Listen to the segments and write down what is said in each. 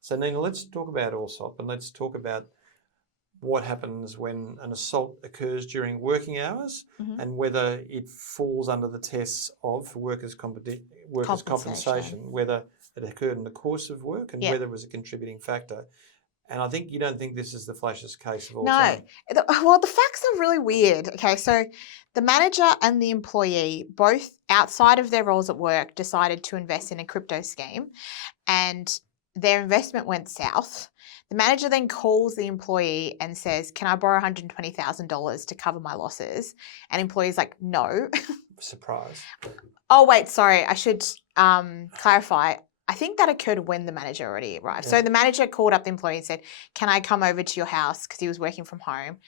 So Nina, let's talk about ALSOP and let's talk about what happens when an assault occurs during working hours and whether it falls under the tests of workers' compensation, whether it occurred in the course of work and whether it was a contributing factor. And I think you don't think this is the flashiest case of all time. No. Well, the facts are really weird. Okay, so the manager and the employee, both outside of their roles at work, decided to invest in a crypto scheme, and their investment went south. The manager then calls the employee and says, "Can I borrow $120,000 to cover my losses?" And employee's like, "No." Surprise. Oh, wait, sorry. I should clarify. I think that occurred when the manager already arrived. So the manager called up the employee and said, "Can I come over to your house?" Because he was working from home.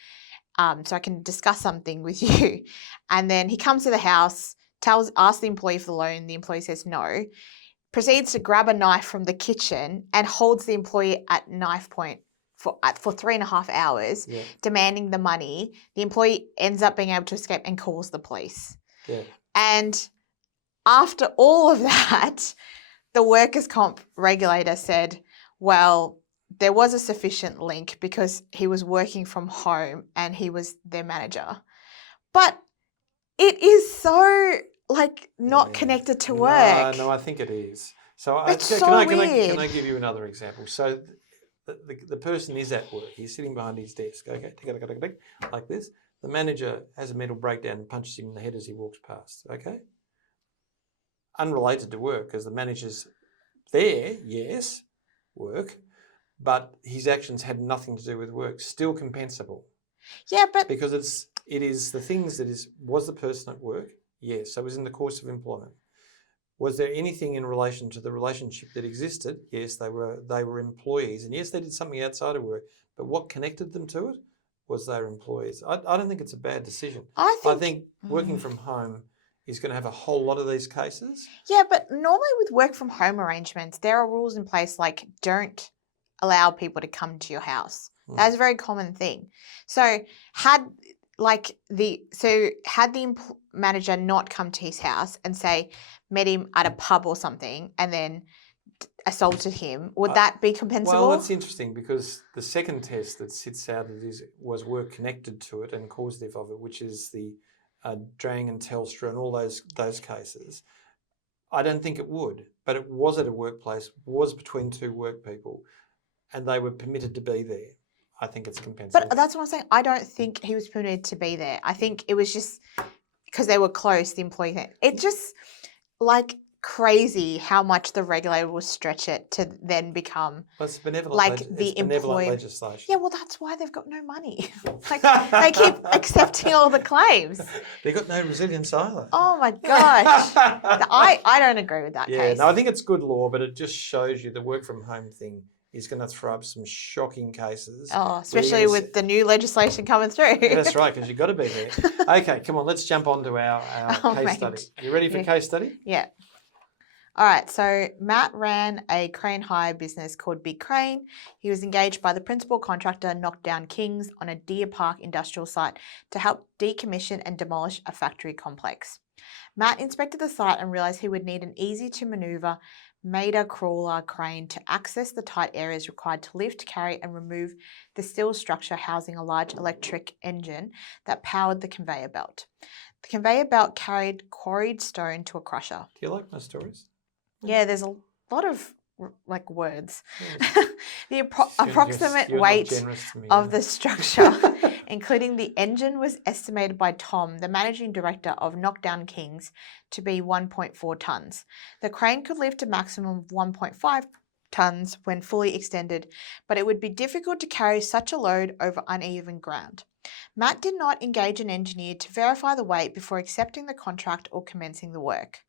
So I can discuss something with you. And then he comes to the house, asks the employee for the loan. The employee says no. Proceeds to grab a knife from the kitchen and holds the employee at knife point for 3.5 hours, demanding the money. The employee ends up being able to escape and calls the police. Yeah. And after all of that, the workers' comp regulator said, well, there was a sufficient link because he was working from home and he was their manager. But it is so not connected to work. No, I think it is. So It's can so I give you another example? So the person is at work. He's sitting behind his desk, okay, like this. The manager has a mental breakdown and punches him in the head as he walks past, okay? Unrelated to work, because the manager's there, yes, work, but his actions had nothing to do with work. Still compensable. Yeah, but because it is the things that was the person at work? Yes. So it was in the course of employment. Was there anything in relation to the relationship that existed? Yes, they were employees, and yes, they did something outside of work. But what connected them to it was they were employees. I don't think it's a bad decision. I think working from home is going to have a whole lot of these cases. Yeah, but normally with work from home arrangements, there are rules in place like don't allow people to come to your house. That's a very common thing. So had the manager not come to his house and say met him at a pub or something and then assaulted him, would that be compensable? Well, that's interesting because the second test that sits out was work connected to it and causative of it, which is the Drang and Telstra and all those cases. I don't think it would, but it was at a workplace, was between two work people, and they were permitted to be there. I think it's compensable. But that's what I'm saying. I don't think he was permitted to be there. I think it was just because they were close, the employee thing. It's just crazy how much the regulator will stretch it to then become benevolent legislation. Yeah, well, that's why they've got no money. They keep accepting all the claims. They've got no resilience either. Oh my gosh. I don't agree with that case. No, I think it's good law, but it just shows you the work from home thing is going to throw up some shocking cases. Oh, especially with the new legislation coming through. That's right, because you've got to be there. Okay, come on, let's jump on to our case study. You ready for case study? Yeah. All right, so Matt ran a crane hire business called Big Crane. He was engaged by the principal contractor Knockdown Kings on a Deer Park industrial site to help decommission and demolish a factory complex. Matt inspected the site and realised he would need an easy-to-manoeuvre Mader crawler crane to access the tight areas required to lift, carry and remove the steel structure housing a large electric engine that powered the conveyor belt. The conveyor belt carried quarried stone to a crusher. Do you like my stories? Yeah, there's a lot of words. The approximate weight of the structure, including the engine, was estimated by Tom, the managing director of Knockdown Kings, to be 1.4 tonnes. The crane could lift a maximum of 1.5 tonnes when fully extended, but it would be difficult to carry such a load over uneven ground. Matt did not engage an engineer to verify the weight before accepting the contract or commencing the work.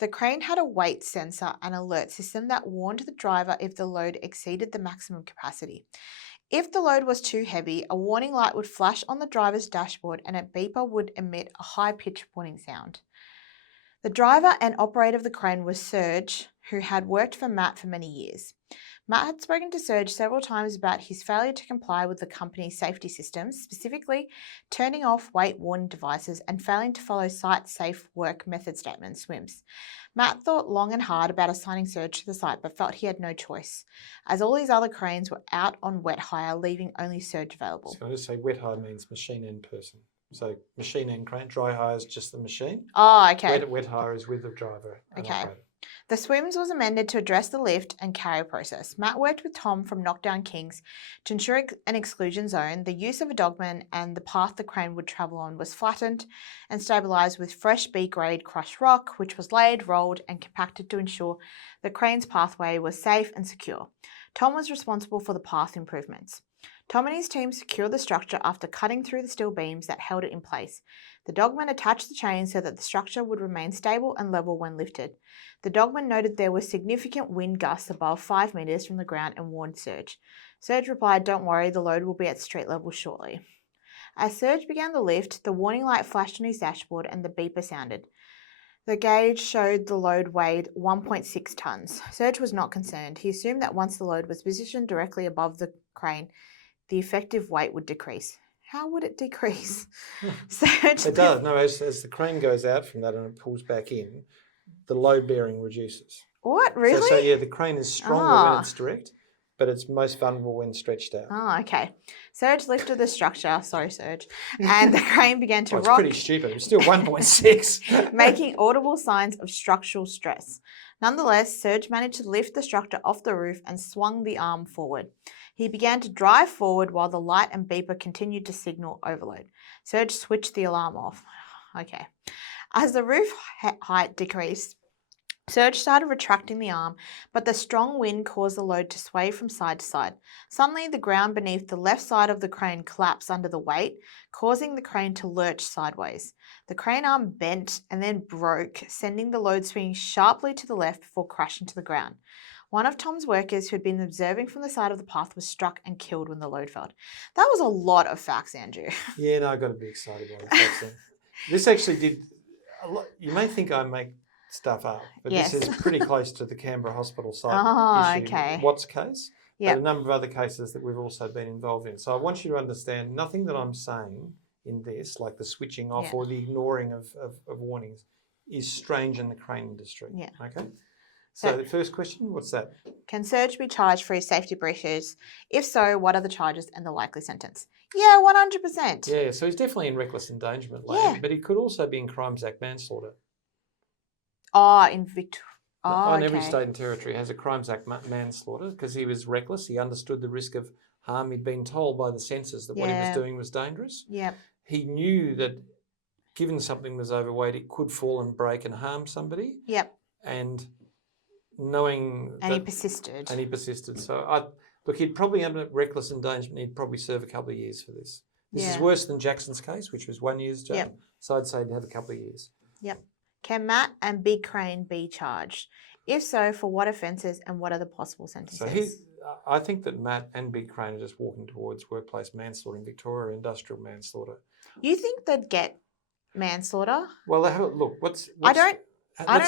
The crane had a weight sensor and alert system that warned the driver if the load exceeded the maximum capacity. If the load was too heavy, a warning light would flash on the driver's dashboard and a beeper would emit a high-pitched warning sound. The driver and operator of the crane was Serge, who had worked for Matt for many years. Matt had spoken to Serge several times about his failure to comply with the company's safety systems, specifically turning off weight warning devices and failing to follow site-safe work method statements, SWMS. Matt thought long and hard about assigning Serge to the site, but felt he had no choice, as all his other cranes were out on wet hire, leaving only Serge available. So I just say wet hire means machine and person. So machine and crane, dry hire is just the machine. Oh, okay. Wet hire is with the driver and operator. The SWIMS was amended to address the lift and carrier process. Matt worked with Tom from Knockdown Kings to ensure an exclusion zone. The use of a dogman and the path the crane would travel on was flattened and stabilised with fresh B-grade crushed rock, which was laid, rolled and compacted to ensure the crane's pathway was safe and secure. Tom was responsible for the path improvements. Tom and his team secured the structure after cutting through the steel beams that held it in place. The dogman attached the chain so that the structure would remain stable and level when lifted. The dogman noted there were significant wind gusts above 5 metres from the ground and warned Serge. Serge replied, "Don't worry, the load will be at street level shortly." As Serge began the lift, the warning light flashed on his dashboard and the beeper sounded. The gauge showed the load weighed 1.6 tonnes. Serge was not concerned. He assumed that once the load was positioned directly above the crane, the effective weight would decrease. How would it decrease? It does. No, as the crane goes out from that and it pulls back in, the load bearing reduces. What? Really? So yeah, the crane is stronger when it's direct, but it's most vulnerable when stretched out. Oh, okay. Serge lifted the structure. Sorry, Serge. And the crane began to rock. It's pretty stupid. It's still 1.6. Making audible signs of structural stress. Nonetheless, Serge managed to lift the structure off the roof and swung the arm forward. He began to drive forward while the light and beeper continued to signal overload. Serge switched the alarm off. Okay. As the roof height decreased, Serge started retracting the arm, but the strong wind caused the load to sway from side to side. Suddenly, the ground beneath the left side of the crane collapsed under the weight, causing the crane to lurch sideways. The crane arm bent and then broke, sending the load swinging sharply to the left before crashing to the ground. One of Tom's workers who had been observing from the side of the path was struck and killed when the load fell. That was a lot of facts, Andrew. Yeah, no, I got to be excited by the facts. This actually did a lot. You may think I make stuff up, but Yes. This is pretty close to the Canberra hospital site issue. Okay. Watts case, Yep. but a number of other cases that we've also been involved in. So I want you to understand nothing that I'm saying in this, like the switching off or the ignoring of warnings, is strange in the crane industry. Yeah. Okay. So the first question, what's that? Can Serge be charged for his safety breaches? If so, what are the charges and the likely sentence? Yeah, 100%. Yeah, so he's definitely in reckless endangerment lane, Yeah. but he could also be in Crimes Act manslaughter. Oh, in Victoria. Oh, On okay. every state and territory has a Crimes Act manslaughter because he was reckless. He understood the risk of harm. He'd been told by the sensors that what he was doing was dangerous. Yep. He knew that given something was overweight, it could fall and break and harm somebody. Yep. And knowing And that, he persisted. And he persisted. So look, he'd probably under reckless endangerment. He'd probably serve a couple of years for this. This is worse than Jackson's case, which was 1 year's jail. Yep. So I'd say he'd have a couple of years. Yep. Can Matt and Big Crane be charged? If so, for what offences and what are the possible sentences? So I think that Matt and Big Crane are just walking towards workplace manslaughter in Victoria, industrial manslaughter. You think they'd get manslaughter? Well, look, I don't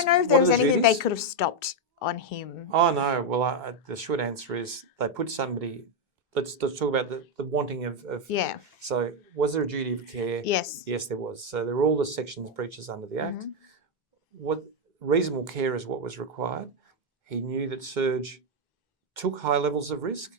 know if there was anything they duties? could have stopped on him. Oh no. Well, the short answer is they put somebody. Let's talk about the wanting of. Yeah. So was there a duty of care? Yes. Yes, there was. So there were all the sections breaches under the Act. What reasonable care is what was required. He knew that Serge took high levels of risk.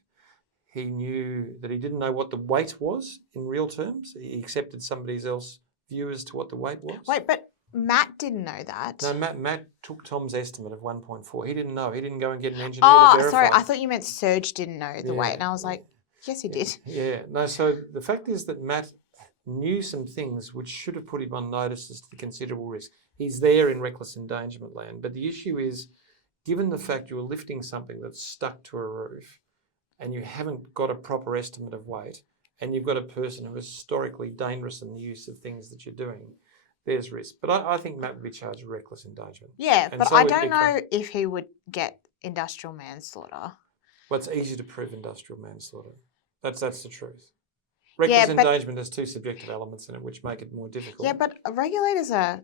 He knew that he didn't know what the weight was in real terms. He accepted somebody else's view as to what the weight was. Wait, but Matt didn't know that. No, Matt took Tom's estimate of 1.4. He didn't know. He didn't go and get an engineer Oh, to verify. sorry. I thought you meant Serge didn't know the weight. And I was like, yes, he did. Yeah. No, so the fact is that Matt knew some things which should have put him on notice as to the considerable risk. He's there in reckless endangerment land. But the issue is, given the fact you were lifting something that's stuck to a roof and you haven't got a proper estimate of weight and you've got a person who is historically dangerous in the use of things that you're doing, there's risk. But I think Matt would be charged with reckless endangerment. Yeah, And but so I would don't Big know Crane. if he would get industrial manslaughter. Well, it's easy to prove industrial manslaughter. That's the truth. Reckless but- endangerment has two subjective elements in it which make it more difficult. Yeah, but regulators are,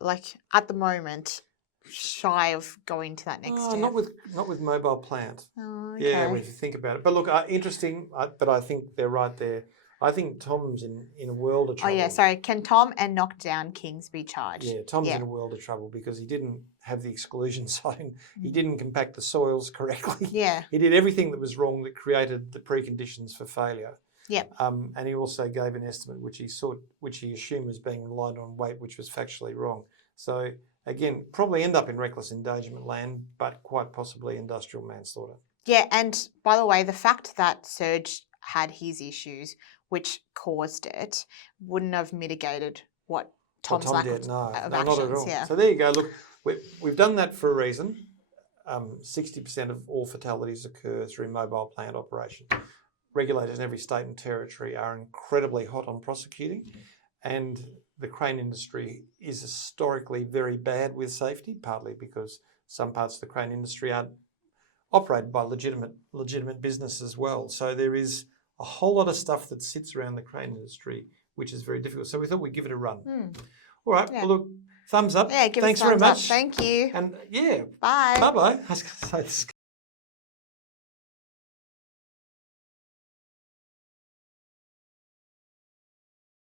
like, at the moment, shy of going to that next step. Not with mobile plant. Oh, okay. Yeah, when you think about it. But look, interesting, but I think they're right there. I think Tom's in a world of trouble. Oh, yeah, sorry. Can Tom and knockdown kings be charged? Yeah, Tom's in a world of trouble because he didn't have the exclusion zone. He didn't compact the soils correctly. Yeah. He did everything that was wrong that created the preconditions for failure. Yep. And he also gave an estimate which he assumed was being relied on weight, which was factually wrong. So again, probably end up in reckless endangerment land, but quite possibly industrial manslaughter. Yeah, and by the way, the fact that Serge had his issues, which caused it, wouldn't have mitigated what Tom's lack of No, actions. not at all. Yeah. So there you go. Look, we've done that for a reason. 60% of all fatalities occur through mobile plant operation. Regulators in every state and territory are incredibly hot on prosecuting, and the crane industry is historically very bad with safety, partly because some parts of the crane industry are operated by legitimate business as well. So there is a whole lot of stuff that sits around the crane industry, which is very difficult. So we thought we'd give it a run. All right. Yeah. Well, look, thumbs up. Yeah, give Thanks us thumbs very up. much. Thank you. And yeah. Bye. Bye-bye. I was going to say this.